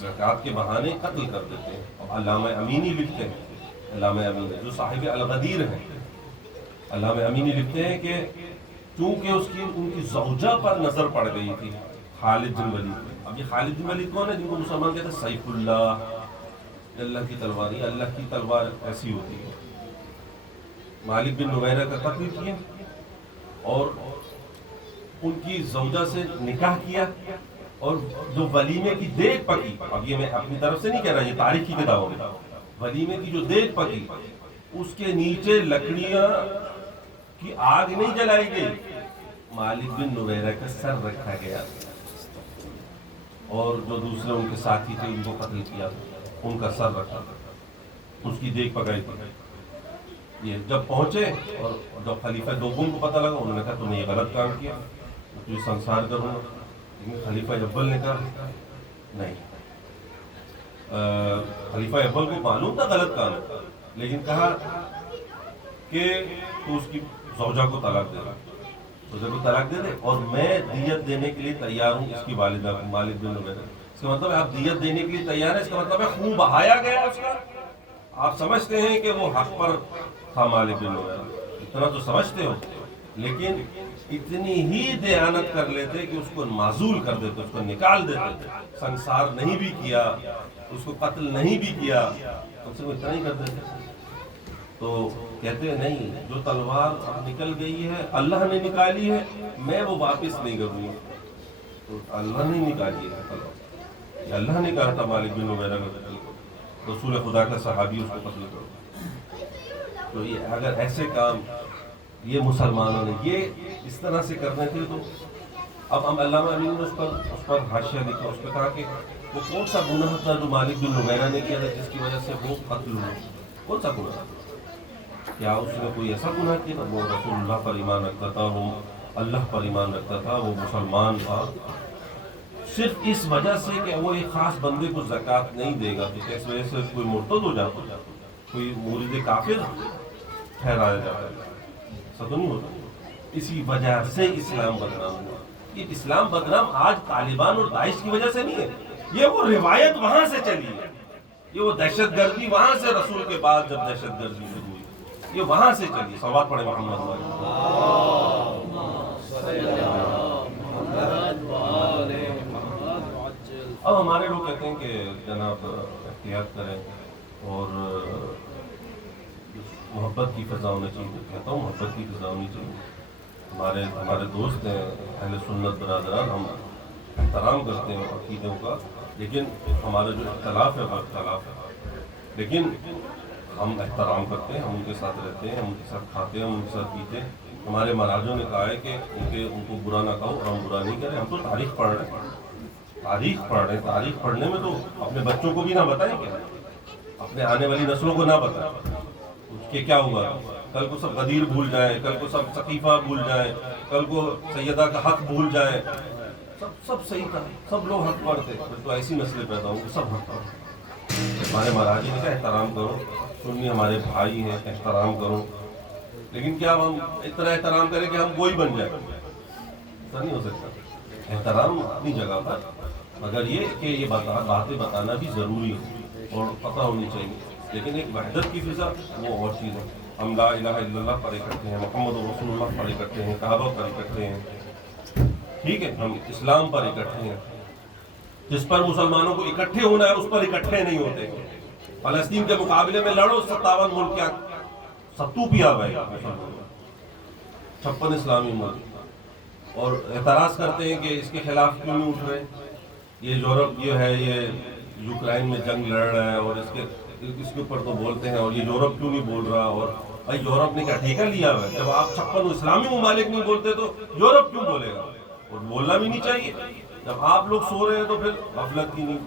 زکوٰۃ کے بہانے قتل کر دیتے ہیں۔ اور علامہ امینی لکھتے ہیں، علامہ امینی جو صاحب الغدیر ہیں، علامہ امینی لکھتے ہیں کہ چونکہ ان کی زوجہ پر نظر پڑ گئی تھی خالد بن ولید۔ اب یہ خالد بن ولید کون ہے؟ جن کو مسلمان کہتے ہیں سیف اللہ، اللہ کی تلوار، یہ اللہ کی تلوار ایسی ہوتی ہے۔ مالک بن نویرہ کا قتل کیا اور ان کی زوجہ سے نکاح کیا، اور جو ولیمے کی دیگ پکی، اب یہ میں اپنی طرف سے نہیں کہہ رہا، یہ تاریخ کی کتابوں میں، ولیمے کی جو دیگ پکی اس کے نیچے لکڑیاں کی آگ نہیں جلائی گئی، مالک بن نویرہ کا سر رکھا گیا، اور جو دوسرے ان کے ساتھی تھے ان کو قتل کیا، ان کا سر رکھا، اس کی دیگ پکائی تھی۔ یہ جب پہنچے اور جب خلیفہ دوم کو پتہ لگا، انہوں نے کہا تم نے یہ غلط کام کیا، تجھے سنسار کروں گا۔ لیکن خلیفہ اول نے کہا نہیں، خلیفہ اول کو معلوم تھا غلط کام، لیکن کہا کہ تو اس کی زوجہ کو طلاق دے، زوجہ کو طلاق دے دے، اور میں دیت دینے کے لیے تیار ہوں اس کی والدہ کو، مالک بن نویرہ۔ اس کا مطلب ہے آپ دیت دینے کے لیے تیار ہیں، اس کا مطلب ہے خون بہایا گیا اس کا۔ آپ سمجھتے ہیں کہ وہ حق پر تھا مالک بن نویرہ، اتنا تو سمجھتے ہو، لیکن اتنی ہی دیانت کر لیتے کہ اس کو معزول کر دیتے، اس کو نکال دیتے، سنسار نہیں بھی کیا، اس کو قتل نہیں بھی کیا، کم سے کم اتنا ہی کر دیتے۔ تو کہتے ہیں نہیں، جو تلوار اب نکل گئی ہے اللہ نے نکالی ہے، میں وہ واپس نہیں کروں گا۔ تو اللہ نے نکالی ہے تلوار، یہ اللہ نے کہا تھا مالک بن نویرہ کا قتل کرو، رسول خدا کا صحابی اس کو قتل کرو۔ تو یہ اگر ایسے کام یہ مسلمانوں نے یہ اس طرح سے کرنے تھے، تو اب ہم علامہ امین نے اس پر حاشیہ لکھا، اس پہ کہا کہ وہ کون سا گناہ تھا جو مالک بن نویرہ نے کیا تھا جس کی وجہ سے وہ قتل ہوئے؟ کون سا گناہ تھا؟ کیا اس نے کوئی ایسا گناہ کیا؟ وہ رسول اللہ پر ایمان رکھتا تھا، وہ اللہ پر ایمان رکھتا تھا، وہ مسلمان تھا، صرف اس وجہ سے کہ وہ ایک خاص بندے کو زکوٰۃ نہیں دے گا تو اس وجہ سے کوئی مرتد ہو جاتا، کوئی مورد کافر ٹھہرایا جاتا ہے، ایسا تو نہیں ہوتا۔ اسی وجہ سے اسلام بدنام ہوا۔ یہ اسلام بدنام آج طالبان اور داعش کی وجہ سے نہیں ہے، یہ وہ روایت وہاں سے چلی ہے، یہ وہ دہشت گردی وہاں سے، رسول کے بعد جب دہشت گردی شروع ہوئی یہ وہاں سے چلی۔ صلوات پڑھیں محمد اب ہمارے لوگ کہتے ہیں کہ جناب احتیاط کریں اور محبت کی فضا ہونی چاہیے۔ کہتا ہوں محبت کی فضا ہونی چاہیے۔ ہمارے دوست ہیں اہل سنت برادران، ہم احترام کرتے ہیں عقیدوں کا، لیکن ہمارا جو اختلاف ہے وہ اختلاف ہے، لیکن ہم احترام کرتے ہیں، ہم ان کے ساتھ رہتے ہیں، ہم ان کے ساتھ کھاتے ہیں، ہم ان کے ساتھ پیتے ہیں۔ ہمارے مہاراجوں نے کہا ہے کہ ان کو برا نہ کہو اور ہم برا نہیں کریں۔ ہم تو تاریخ پڑھ رہے ہیں، تاریخ پڑھنے میں تو اپنے بچوں کو بھی نہ بتائیں، کیا اپنے آنے والی نسلوں کو نہ بتائیں کہ کیا ہوگا، کل کو سب غدیر بھول جائیں، کل کو سب ثقیفہ بھول جائیں، کل کو سیدہ کا حق بھول جائیں۔ سب صحیح تھا، سب لوگ حق پر تھے، تو ایسی نسلیں پیدا ہوں گی سب حق پر۔ ہمارے مہاراجی نے کہا احترام کرو، سنی ہمارے بھائی ہیں، احترام کرو، لیکن کیا ہم اتنا احترام کریں کہ ہم وہی بن جائیں؟ ایسا نہیں ہو سکتا۔ احترام اپنی جگہ پر، مگر یہ کہ یہ باتیں بتانا بھی ضروری ہے اور پتہ ہونی چاہیے، لیکن ایک وحدت کی فضا وہ اور چیز ہے۔ ہم لا الہ الا اللہ پڑھے کرتے ہیں، محمد رسول اللہ پڑھے کرتے ہیں، کعبہ پڑھے کرتے ہیں، ٹھیک ہے، ہم اسلام پر اکٹھے ہیں۔ جس پر مسلمانوں کو اکٹھے ہونا ہے اس پر اکٹھے نہیں ہوتے۔ فلسطین کے مقابلے میں لڑو، 57 ملک کیا ستو پیا بھائی، 56 اسلامی ملک، اور اعتراض کرتے ہیں کہ اس کے خلاف کیوں نہیں اٹھ رہے؟ یہ یورپ جو ہے یہ یوکرائن میں جنگ لڑ رہا ہے اور اس کے اوپر تو بولتے ہیں، اور یہ یورپ کیوں نہیں بول رہا؟ اور بھائی یورپ نے کیا ٹھیکہ لیا ہوا ہے؟ جب آپ 56 اسلامی ممالک نہیں بولتے تو یورپ کیوں بولے گا؟ اور بولنا بھی نہیں چاہیے. جب آپ لوگ سو رہے ہیں تو پھر غفلت کی نہیں.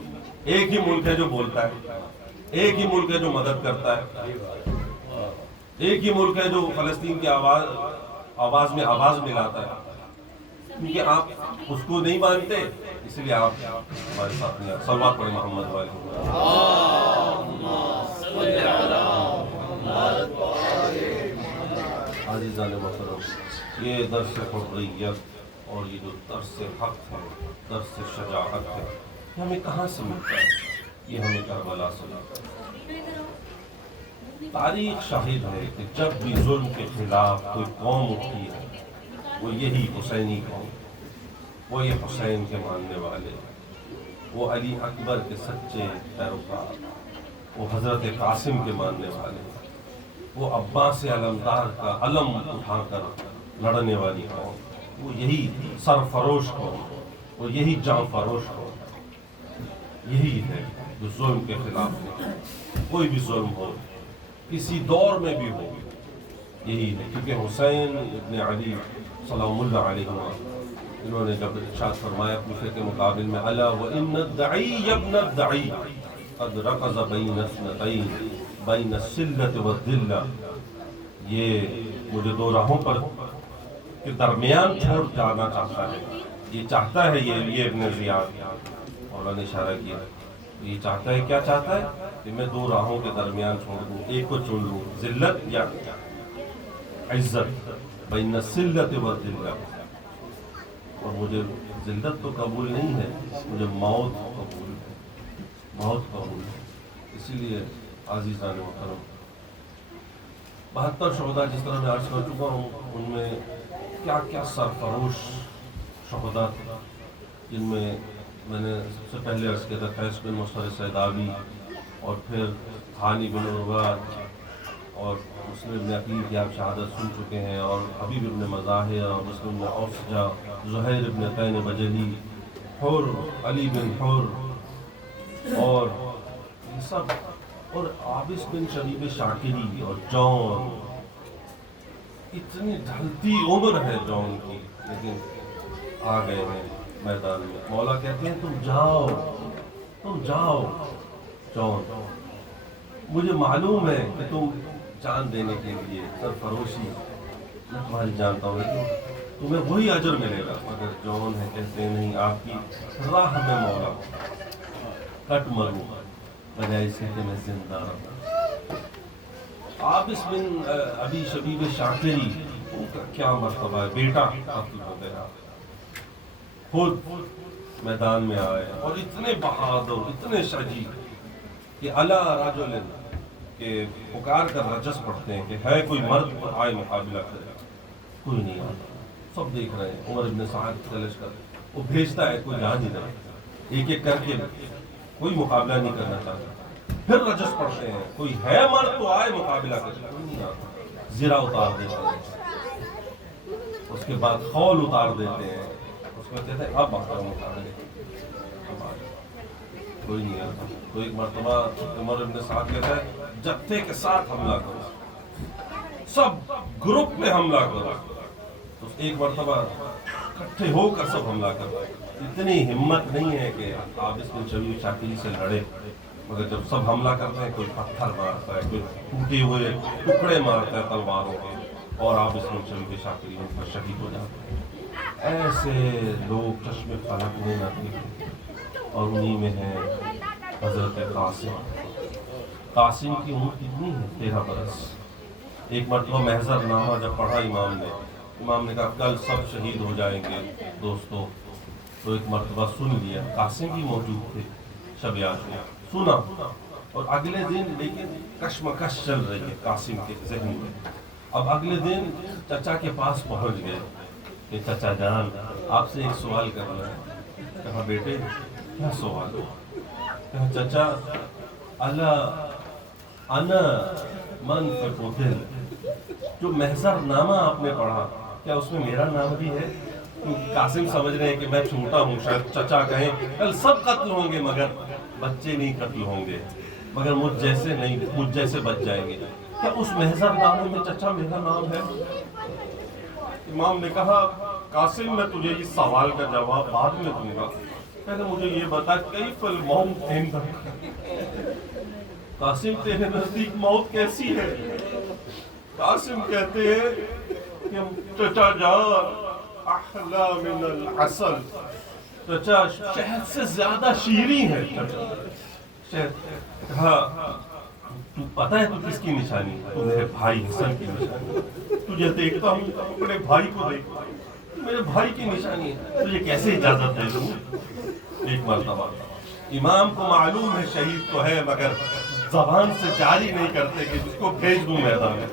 ایک ہی ملک ہے جو بولتا ہے, ایک ہی ملک ہے جو مدد کرتا ہے, ایک ہی ملک ہے جو فلسطین کی آواز میں آواز ملاتا ہے. کیونکہ آپ اس کو نہیں مانتے, اس لیے آپ ہمارے ساتھ نہیں. صلوات پڑھیں محمد والے. عزیزان محترم, یہ درس حریت اور یہ جو درس حق ہے, درس شجاعت ہے, یہ ہمیں کہاں سے ملتا ہے؟ یہ ہمیں کربلا سے ملتا ہے. تاریخ شاہد ہے کہ جب بھی ظلم کے خلاف کوئی قوم اٹھی ہے, وہ یہی حسینی قوم, وہ یہ حسین کے ماننے والے, وہ علی اکبر کے سچے پیروکار, وہ حضرت قاسم کے ماننے والے, وہ عباس علمدار کا علم اٹھا کر لڑنے والی قوم, وہ یہی سرفروش قوم, وہ یہی جان فروش قوم, یہی ہے جو ظلم کے خلاف ہے. کوئی بھی ظلم ہو, کسی دور میں بھی ہو, یہی ہے. کیونکہ حسین ابن علی سلام اللہ علیہ, انہوں نے جب ارشاد فرمایا کوفے کے مقابل میں, الا وان الدعی ابن الدعی قد رکض بین اثنتین بین السلۃ والذلہ, یہ مجھے دو راہوں پر کے درمیان چھوڑ جانا چاہتا ہے. یہ چاہتا ہے, یہ ابن زیاد, مولا نے اشارہ کیا, یہ چاہتا ہے, کیا چاہتا ہے کہ میں دو راہوں کے درمیان چھوڑ دوں, ایک کو چن لوں, ذلت یا عزت, بین السلۃ والذلہ. اور مجھے ذلت تو قبول نہیں ہے, مجھے موت قبول ہے, موت قبول ہے. اسی لیے عزیزان محترم, 72 شہداء جس طرح میں عرض کر چکا ہوں, ان میں کیا کیا سرفروش شہداء تھے, جن میں نے سب سے پہلے عرض کیا تھا قیس بن مصعب سیداوی, اور پھر ہانی بن عروہ, اور مسلم بن عقیل کی آپ شہادت سن چکے ہیں, اور حبیب ابن مظاہر, اور مسلم بن اوسجہ, زہیر ابن تین بجلی, حر, علی بن حر, اور یہ سب, اور عابس بن شبیب شاکری, اور جون. اتنی ڈھلتی عمر ہے جون کی, لیکن آ گئے ہیں میدان میں. مولا کہتے ہیں تم جاؤ, تم جاؤ جون, مجھے معلوم ہے کہ تم جان دینے کے لیے سرفروشی, میں تمہاری جانتا ہوں, لیکن تمہیں وہی اجر ملے گا. مگر جون ہے کہتے ہیں نہیں, آپ کی راہ میں مولا کٹ مروں بجائے اسے کہ میں زندہ رہوں. عابس بن ابی شبیب شاکری, ان کا کیا مرتبہ ہے, بیٹا قتل ہو گیا, خود میدان میں آئے, اور اتنے بہادر, اتنے شجی کہ الا رجل, کہ پکار کر رجس پڑھتے ہیں کہ ہے کوئی مرد تو آئے مقابلہ کرے. کوئی نہیں آتا, سب دیکھ رہے ہیں. عمر ابن سعد کا لشکر وہ بھیجتا ہے, کوئی جان نہیں رہا, ایک ایک کر کے, کوئی مقابلہ نہیں کرنا چاہتا. پھر رجس پڑھتے ہیں, کوئی ہے مرد تو آئے مقابلہ کرے. کوئی نہیں آتا, زرہ اتار دیتے ہیں, اس کے بعد خول اتار دیتے ہیں, اس میں کہتے ہیں اب آتا مقابلے. کوئی نہیں آتا. تو ایک مرتبہ عمر ابن سعد کہتا ہے جتھے کے ساتھ حملہ کرو, سب گروپ میں حملہ کرو. تو ایک مرتبہ اکٹھے ہو کر سب حملہ کرو. اتنی ہمت نہیں ہے کہ عابس بن شبیب شاکری سے لڑے, مگر جب سب حملہ کرتے ہیں, کوئی پتھر مارتا ہے, کوئی ٹوٹے ہوئے ٹکڑے مارتا ہے تلواروں کے, اور عابس بن شبیب شاکری ان پر شہید ہو جاتے ہیں. ایسے لوگ چشم فلک میں نہ دیکھیں, اور انہی میں ہے حضرت قاسم. قاسم کی عمر کتنی ہے, 13 برس. ایک مرتبہ محضر نامہ جب پڑھا امام نے کہا کل سب شہید ہو جائیں گے دوستو. تو ایک مرتبہ سن لیا, قاسم بھی موجود تھے شب عاشورا, سنا, اور اگلے دن لیکن کشمکش چل رہی ہے قاسم کے ذہن میں. اب اگلے دن چچا کے پاس پہنچ گئے کہ چچا جان آپ سے ایک سوال کرنا ہے. کہا بیٹے کیا سوال ہو؟ کہا چچا انا من فی قتل, جو محضر نامہ آپ نے پڑھا کیا اس میں میرا نام بھی ہے؟ قاسم سمجھ رہے ہیں کہ میں چھوٹا ہوں, شاید چچا کہیں کل سب قتل ہوں گے مگر بچے نہیں قتل ہوں گے, مگر مجھ جیسے نہیں, مجھ جیسے بچ جائیں گے. کیا اس محضر نامے میں چچا میرا نام ہے؟ امام نے کہا قاسم میں تجھے اس سوال کا جواب بعد میں دوں گا، پہلے مجھے یہ بتا کیف الموت عندک، قاسم تیرے نزدیک موت کیسی ہے؟ قاسم کہتے ہیں کہ چچا جان احلا من العسل، چچا شہد سے زیادہ شیریں ہے چچا شہد۔ کہا تو پتا ہے تو کس کی نشانی ہے؟ تو میرے بھائی حسن کی نشانی ہے، تجھے دیکھتا ہوں اپنے بھائی کو دیکھتا ہوں، میرے بھائی کی نشانی ہے، تجھے کیسے اجازت دے دوں؟ ایک مرتبہ امام کو معلوم ہے شہید تو ہے، مگر زبان سے جاری نہیں کرتے کہ جس کو بھیج دوں میدان میں،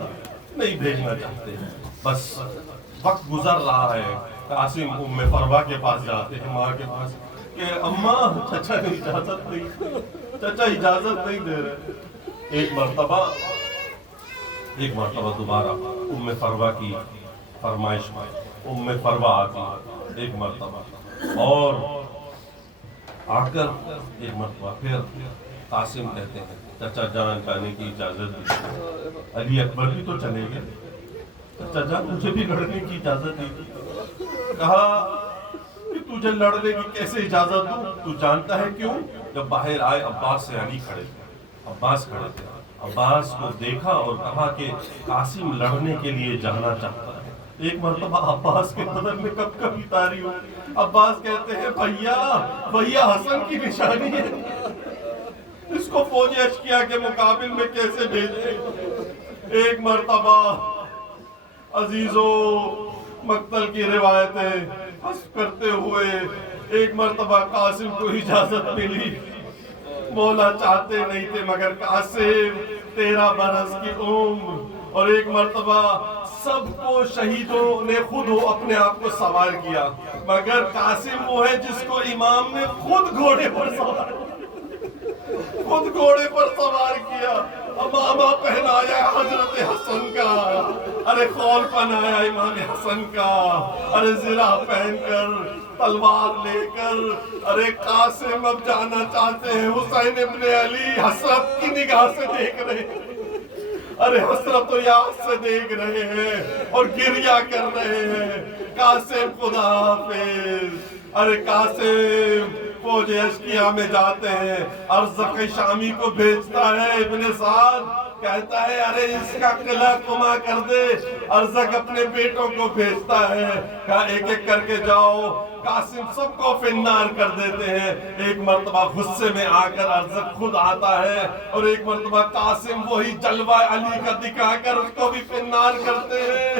نہیں بھیجنا چاہتے، بس وقت گزر رہا ہے۔ قاسم ام فروا کے پاس جاتے ہیں، ماں کے پاس، کہ اماں چچا نے اجازت نہیں، چچا اجازت نہیں دے رہے۔ ایک مرتبہ دوبارہ ام فروا کی فرمائش میں ام فروا آتی ہے ایک مرتبہ، اور آ کر ایک مرتبہ پھر قاسم کہتے ہیں چچا جان جانے کی اجازت دی، علی اکبر بھی تو چلے گئے، چچا جان مجھے بھی لڑنے کی اجازت دی۔ کہا کہ تجھے لڑنے کی کیسے اجازت دوں؟ تو جانتا ہے کیوں؟ جب باہر آئے عباس سے علی کھڑے تھے، عباس کھڑے تھے، عباس کو دیکھا اور کہا کہ قاسم لڑنے کے لیے جانا چاہتا ہے۔ ایک مرتبہ عباس کے بدن میں کب کبھی تاری ہو، عباس کہتے ہیں بھیا حسن کی نشانی ہے، اس کو فوج اشکیا کے مقابل میں کیسے بھیجیں؟ ایک مرتبہ عزیزو مقتل کی روایتیں حسب کرتے ہوئے ایک مرتبہ قاسم کو اجازت ملی، مولا چاہتے نہیں تھے مگر قاسم 13 برس کی عمر، اور ایک مرتبہ سب کو شہیدوں نے خود اپنے آپ کو سوار کیا، مگر قاسم وہ ہے جس کو امام نے خود گھوڑے پر سوار کیا، امامہ پہنایا حضرت حسن کا، ارے خول پہنایا امام حسن کا، ارے زرہ پہن کر تلوار لے کر، ارے قاسم اب جانا چاہتے ہیں، حسین ابن علی حسرت کی نگاہ سے دیکھ رہے ہیں، ارے حسرت و یاد سے دیکھ رہے ہیں اور گریہ کر رہے ہیں، قاسم خدا حافظ، ارے قاسم فوج اشکیا میں جاتے ہیں، ارزق شامی کو بھیجتا ہے، ابن سعد کہتا ہے ارے اس کا قلعہ کما کر دے، ارزق اپنے بیٹوں کو بھیجتا ہے، کہا ایک ایک کر کے جاؤ، قاسم سب کو فنار کر دیتے ہیں۔ ایک مرتبہ غصے میں آ کر ارزق خود آتا ہے، اور ایک مرتبہ قاسم وہی جلوہ علی کا دکھا کر اس کو بھی فنار کرتے ہیں۔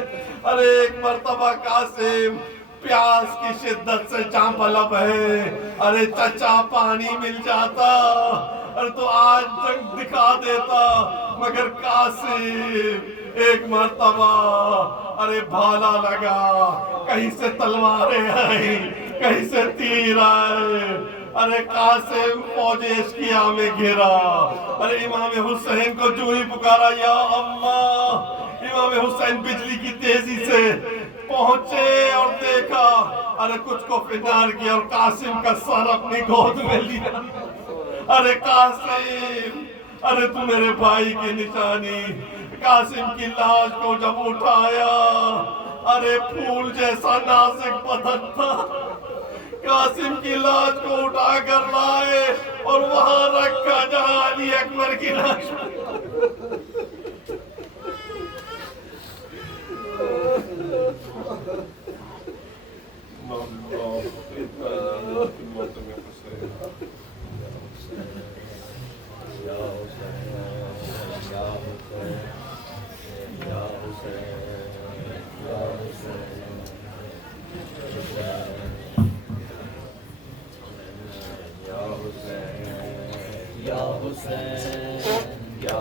ارے ایک مرتبہ قاسم پیاس کی شدت سے چانپ لب ہے، ارے چچا پانی مل جاتا، ارے تو آج جنگ دکھا دیتا، مگر قاسم ایک مرتبہ ارے بھالا لگا، کہیں سے تلواریں آئیں، کہیں سے تیر آئے، ارے قاسم فوج اشکیا میں گھرا، ارے امام حسین کو جو ہی پکارا یا اللہ، امام حسین بجلی کی تیزی سے پہنچے اور دیکھا، ارے کچھ کو فنار کیا اور قاسم کا سر اپنی گود میں لیا۔ ارے قاسم، ارے تو میرے بھائی کی نشانی، قاسم کی لاش کو جب اٹھایا، ارے پھول جیسا نازک بدن تھا، قاسم کی لاش کو اٹھا کر لائے اور وہاں رکھا جہاں علی اکبر کی لاش۔ یا حسین